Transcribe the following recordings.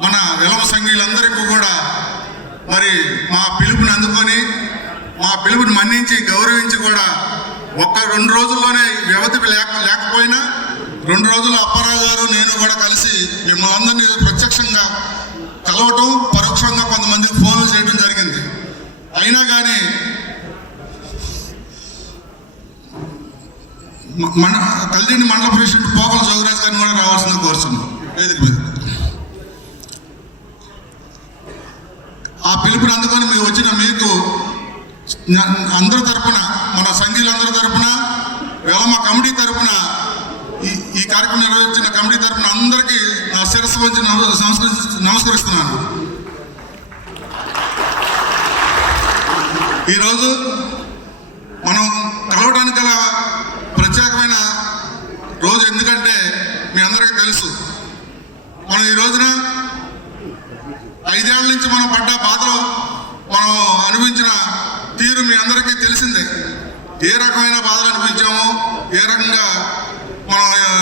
మన వెలమ సంఘీయులందరికీ కూడా మరి మా పిలుపుని అందుకొని మా పిలుపుని మన్నించి గౌరవించి కూడా ఒక్క రెండు రోజుల్లోనే వ్యవధి లేక లేకపోయినా రెండు రోజులు అప్పారావు గారు నేను కూడా కలిసి మిమ్మల్ని అందరినీ ప్రత్యక్షంగా కలవటం పరోక్షంగా కొంతమందికి ఫోన్లు చేయడం జరిగింది. అయినా కానీ మన తల్లిని మండల ప్రెసిడెంట్ పోకల పిలుపుని అందుకొని వచ్చిన మీకు అందరి తరపున మన సంఘీయులందరి తరపున వెలమ కమిటీ తరపున ఈ ఈ కార్యక్రమం నిర్వహించిన కమిటీ తరపున అందరికీ నా శిరస్సు వచ్చి నమస్కరిస్తున్నాను. ఈరోజు మనం కలవడానికి గల ప్రత్యేకమైన రోజు ఎందుకంటే మీ అందరికీ తెలుసు. మనం ఈ రోజున ఐదేళ్ళ నుంచి మనం పడ్డ బాధలో మనం అనిపించిన తీరు మీ అందరికీ తెలిసిందే. ఏ రకమైన బాధలు అనిపించామో ఏ రకంగా మనం ఆ,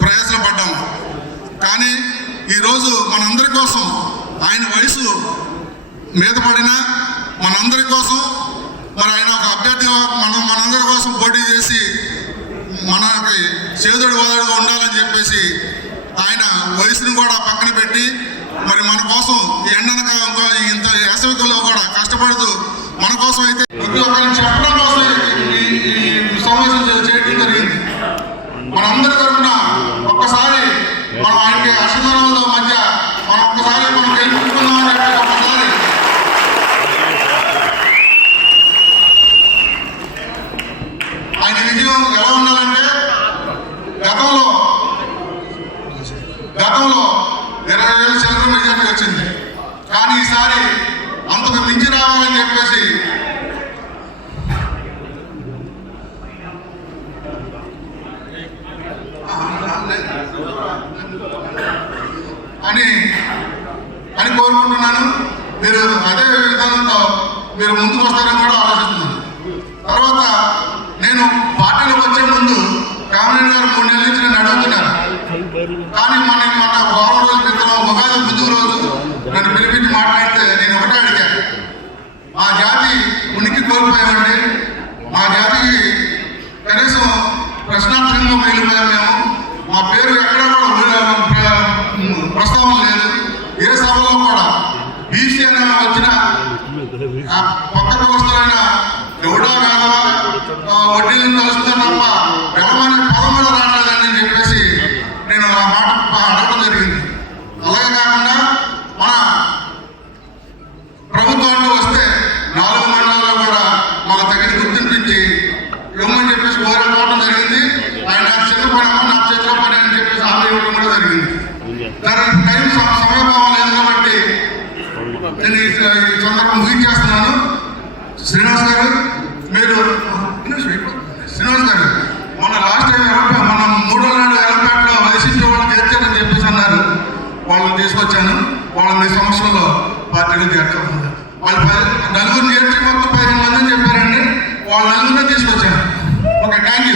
ప్రయాసలు పడ్డాము. కానీ ఈరోజు మనందరి కోసం ఆయన వయసు మీద పడిన మనందరి కోసం మరి ఆయన ఒక అభ్యర్థిగా మనం మనందరి కోసం పోటీ చేసి మనకి చేదుడు వాదుడుగా ఉండాలని చెప్పేసి ఆయన వయసుని కూడా పక్కన పెట్టి మరి మన కోసం ఈ ఎండనక ఇంకో ఇంత వేసవికలో కూడా కష్టపడుతూ మన కోసం అయితే చెప్పడం కోసం ఈ- ఈ సమావేశం చేయడం జరిగింది మనందరి తరఫున ఒక్కసారి మనం ఆయనకి అసమానాల మధ్య మనం ఒక్కసారి మనం గెలుపుకుందామని చెప్పి ఒక్కసారి ఆయన విజయం ఎలా ఉండాలంటే గతంలో గతంలో ఇరవై వేల చిల్లర మెజార్టీ వచ్చింది. కానీ ఈసారి అంతకు మించి రావాలని చెప్పేసి అని అని కోరుకుంటున్నాను. మీరు అదే విధానంతో మీరు ముందుకు వస్తారని కూడా ఆలోచిస్తున్నాను. తర్వాత నేను పార్టీలోకి వచ్చే ముందు కామినేని గారు మూడు నెలల నుంచి నన్ను అడుగుతున్నారు. కానీ మన మన వారం రోజుల క్రితం ఉగాది ముందు రోజు నన్ను పిలిపించి మాట్లాడితే నేను ఒకటే అడిగాను. మా జాతి ఉనికి కోల్పోయామండి. మా జాతికి కనీసం ప్రశ్నార్థకంగా మిగిలిపోయాం మేము. మా పేరు ఎక్కడ కూడా ఊర- ప్ర- ప్రస్తావన లేదు ఏ సభలో కూడా వచ్చిన ఆ పక్క వ్యవస్థలైన ఎవడా వేదవా వడ్డీలను కలుస్తా తప్ప వెలమనే పదం కూడా రావట్లేదని చెప్పేసి నేను ఆ మాట అడగడం జరిగింది. అలాగే కాకుండా మన ప్రభుత్వానికి వస్తే నాలుగు మండలాల్లో కూడా మాకు తగిన గుర్తింపు ఇచ్చి ఇవ్వమని చెప్పేసి కోరుకోవడం జరిగింది. ఆయన చిన్న పని అమ్మ నా చేతిలో పని అని చెప్పేసి హామీ ఇవ్వడం కూడా జరిగింది. దానికి టైం సమస్య నేను ఈ సందర్భం ముగించేస్తున్నాను శ్రీనివాస్ గారు మీరు శ్రీనివాస్ గారు మొన్న లాస్ట్ టైం ఎలపే- మనం మూడో నాడు ఎలపేటలో వైసీపీ వాళ్ళకి గెలిచారని చెప్పేసి అన్నారు. వాళ్ళని తీసుకొచ్చాను. వాళ్ళని మీ సంవత్సరంలో పార్టీలో చేర్చుకున్నారు వాళ్ళు పది నలుగురిని చేర్చి మొత్తం పదిహేను మందిని చెప్పారండి. వాళ్ళ నలుగురిని తీసుకొచ్చాను. Okay thank you